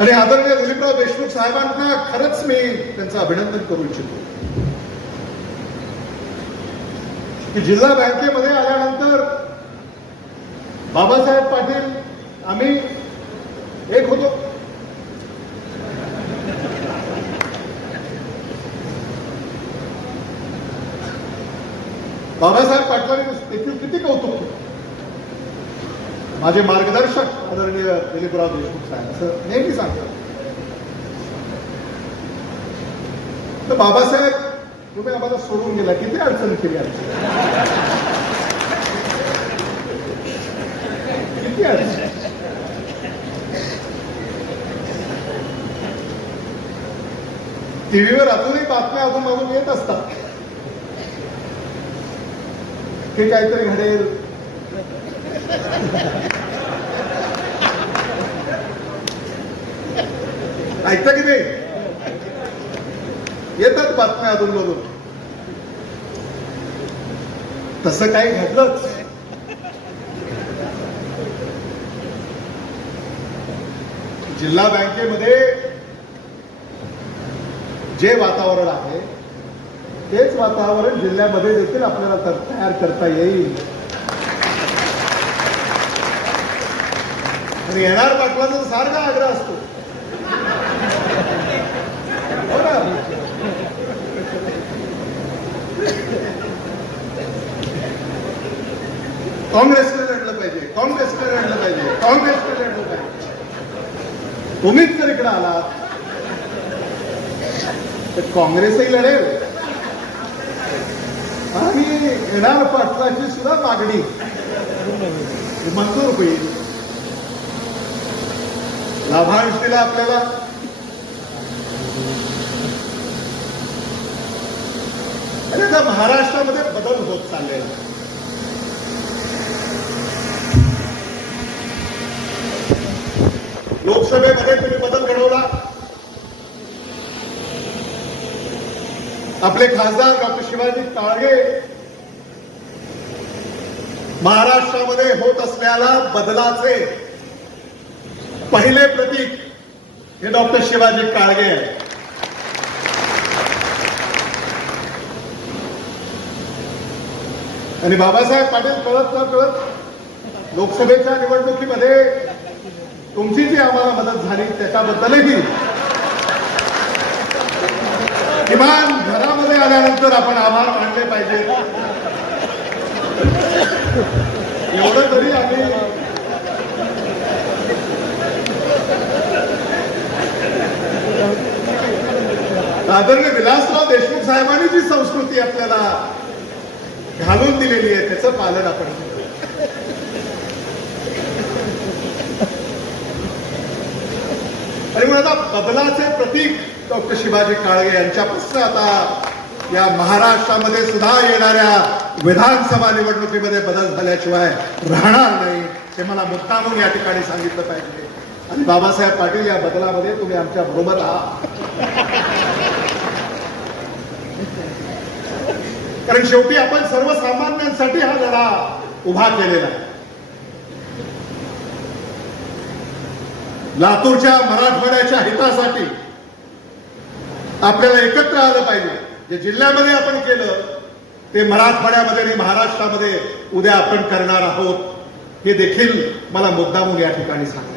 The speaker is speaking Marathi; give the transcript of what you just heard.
आणि आदरणीय दिलीपराव देशमुख साहेबांना खरंच मी त्यांचं अभिनंदन करू इच्छितो. की जिल्हा बँकेमध्ये आल्यानंतर बाबासाहेब पाटील आम्ही एक होतो. बाबासाहेब पाटलांनी देखील किती कौतुक केलं. माझे मार्गदर्शक आदरणीय दिलीपराव देशमुख साहेब असं नेहमी सांगतात. तर बाबासाहेब तुम्ही आम्हाला सोडून गेला. किती अडचण केली आमची? किती अडचण? टीव्हीवर अजूनही बातम्या अजून अजून येत असतात. हे काहीतरी घडेल. ऐकता की नाही? येतात बातम्या अजून मधून. तसं काही घडलंच. जिल्हा बँकेमध्ये जे वातावरण आहे तेच वातावरण जिल्ह्यामध्ये देखील आपल्याला तयार करता येईल. येणार पाटलाचा सारखा आग्रह असतो. हो ना? लढलं पाहिजे काँग्रेसकडे लढलं पाहिजे काँग्रेसकडे लढलं पाहिजे. तुम्हीच जर इकडे आलात. तर काँग्रेसही लढेल. आणि येणार पाटलाची सुद्धा मागणी. मंजूर होईल. लाभांश दिला आपल्याला. अरे त्या महाराष्ट्रामध्ये बदल होत चाललेला लोकसभेमध्ये तुम्ही बदल घडवला. आपले खासदार डॉक्टर शिवाजी ताळगे. महाराष्ट्रामध्ये होत असलेल्या बदलाचे पहिले प्रतीक हे डॉक्टर शिवाजी काळगे आहे आणि बाबासाहेब पाटील कळत न कळत लोकसभेच्या निवडणुकीमध्ये तुमची जी आम्हाला मदत झाली त्याच्याबद्दलही किमान घरामध्ये आल्यानंतर आपण आभार मानले पाहिजे एवढं तरी आम्ही आदरणीय विलासराव देशमुख साहेबांनी जी संस्कृती आपल्याला घालून दिलेली आहे त्याचं पालन आपण आणि मग आता बदलाचे प्रतीक डॉक्टर शिवाजी काळगे यांच्यापासून आता या महाराष्ट्रामध्ये सुद्धा येणाऱ्या विधानसभा निवडणुकीमध्ये बदल झाल्याशिवाय राहणार नाही हे मला मुद्दामून या ठिकाणी सांगितलं पाहिजे. आणि बाबासाहेब पाटील या बदलामध्ये तुम्ही आमच्या बरोबर आहात. कारण शेवटी आपण सर्वसामान्यांसाठी हा लढा उभा केलेला आहे. लातूरच्या मराठवाड्याच्या हितासाठी आपल्याला एकत्र आलं पाहिजे. जे जिल्ह्यामध्ये आपण केलं ते मराठवाड्यामध्ये आणि महाराष्ट्रामध्ये उद्या आपण करणार आहोत हे देखील मला मुद्दामून या ठिकाणी सांगा